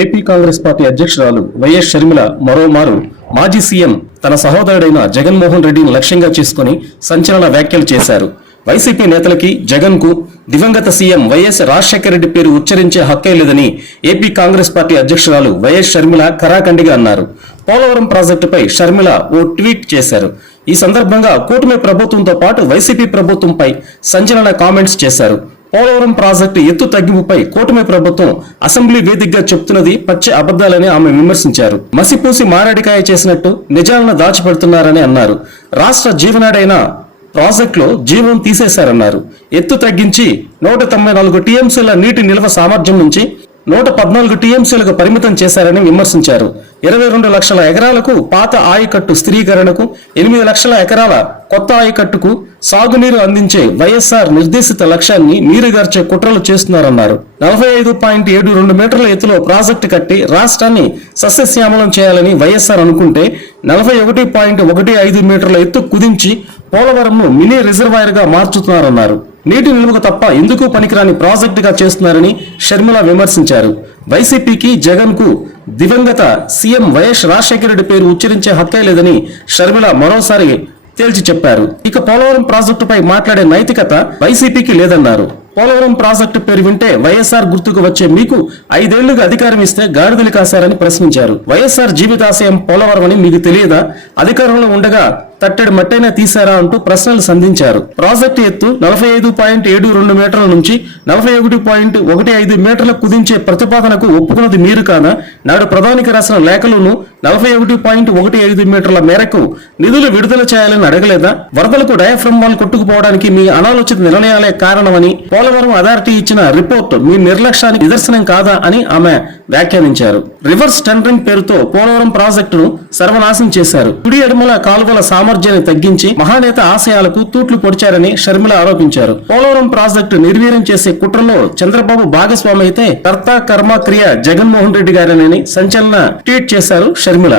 AP Congress party అధ్యక్షురాలు YS Sharmila మరోమారు మాజీ సీఎం తన సహోదరుడైన జగన్మోహన్ రెడ్డిని లక్ష్యంగా చేసుకుని సంచలన వ్యాఖ్యలు చేశారు. వైసీపీ నేతలకి జగన్కు దివంగత సీఎం వైఎస్ రాజశేఖర రెడ్డి పేరు ఉచ్చరించే హక్కే లేదని ఏపీ కాంగ్రెస్ పార్టీ అధ్యక్షురాలు వైఎస్ షర్మిల ఖరాఖండిగా అన్నారు. పోలవరం ప్రాజెక్టుపై షర్మిల ఓ ట్వీట్ చేశారు. ఈ సందర్భంగా కూటమి ప్రభుత్వంతో పాటు వైసీపీ ప్రభుత్వంపై సంచలన కామెంట్స్ చేశారు. పోలవరం ప్రాజెక్టు ఎత్తు తగ్గింపుపై కూటమి ప్రభుత్వం అసెంబ్లీ వేదికగా చెప్తున్నది పచ్చి అబద్దాలని ఆమె విమర్శించారు. మసిపూసి మారేడికాయ చేసినట్టు నిజాలను దాచిపెడుతున్నారని అన్నారు. రాష్ట్ర జీవనాడైన ప్రాజెక్టులో జీవం తీసేశారన్నారు. ఎత్తు తగ్గించి నూట తొంభై నాలుగు టీఎంసీల నీటి నిల్వ సామర్థ్యం నుంచి నూట పద్నాలుగు టీఎంసీలకు పరిమితం చేశారని విమర్శించారు. ఇరవై రెండు లక్షల ఎకరాలకు పాత ఆయకట్టు స్థిరీకరణకు ఎనిమిది లక్షల ఎకరాల కొత్త ఆయకట్టుకు సాగునీరు అందించే వైఎస్ఆర్ నిర్దేశిత లక్ష్యాన్ని నీరుగార్చే కుట్రలు చేస్తున్నారన్నారు. నలభై ఐదు పాయింట్ ఏడు రెండు మీటర్ల ఎత్తులో ప్రాజెక్టు కట్టి రాష్ట్రాన్ని సస్యశ్యామలం చేయాలని వైఎస్ఆర్ అనుకుంటే నలభై ఒకటి పాయింట్ ఒకటి ఐదు మీటర్ల ఎత్తు కుదించి పోలవరంను మినీ రిజర్వాయర్గా మార్చుతున్నారన్నారు. నీటి నిల్వకు తప్ప ఎందుకు పనికిరాని ప్రాజెక్టుగా చేస్తున్నారని షర్మిల విమర్శించారు. వైసీపీకి జగన్కు దివంగత సీఎం వైఎస్ రాజశేఖర రెడ్డి పేరు ఉచ్చరించే హక్కే లేదని షర్మిల మరోసారి తేల్చి చెప్పారు. ఇక పోలవరం ప్రాజెక్టుపై మాట్లాడే నైతికత వైసీపీకి లేదన్నారు. పోలవరం ప్రాజెక్టు పేరు వింటే వైఎస్ఆర్ గుర్తుకు వచ్చే మీకు ఐదేళ్ళుగా అధికారం ఇస్తే గాడిదలు కాశారని ప్రశ్నించారు. వైఎస్ఆర్ జీవితాశయం పోలవరం అని మీకు తెలియదా? అధికారంలో ఉండగా తట్టడి మట్టైనా తీశారా అంటూ ప్రశ్నలు సంధించారు. ప్రాజెక్టు ఎత్తు నలభై ఐదు పాయింట్ ఏడు రెండు మీటర్ల నుంచి నలభై ఒకటి పాయింట్ ఒకటి ఐదు మీటర్ల కుదించే ప్రతిపాదనకు ఒప్పుకున్నది మీరు కాదా? నాడు ప్రధానికి రాసిన లేఖలోను నలభై ఒకటి పాయింట్ ఒకటి ఐదు మీటర్ల మేరకు నిధులు విడుదల చేయాలని అడగలేదా? వరదలకు డయాఫ్రమ్ వాల్ కొట్టుకుపోవడానికి మీ అనాలోచిత నిర్ణయాలే కారణమని పోలవరం అథారిటీ ఇచ్చిన రిపోర్ట్ మీ నిర్లక్ష్యానికి నిదర్శనం కాదా అని ఆమె వ్యాఖ్యానించారు. రివర్స్ టెండరింగ్ పేరుతో పోలవరం ప్రాజెక్టును సర్వనాశం చేశారు. కుడి ఎడమల కాలువల సామర్థ్యాన్ని తగ్గించి మహానేత ఆశయాలకు తూట్లు పొడిచారని షర్మిల ఆరోపించారు. పోలవరం ప్రాజెక్టు నిర్వీర్యం చేసే కుట్రలో చంద్రబాబు భాగస్వామి అయితే కర్త కర్మ క్రియ జగన్మోహన్ రెడ్డి గారేనని సంచలన ట్వీట్ చేశారు షర్మిల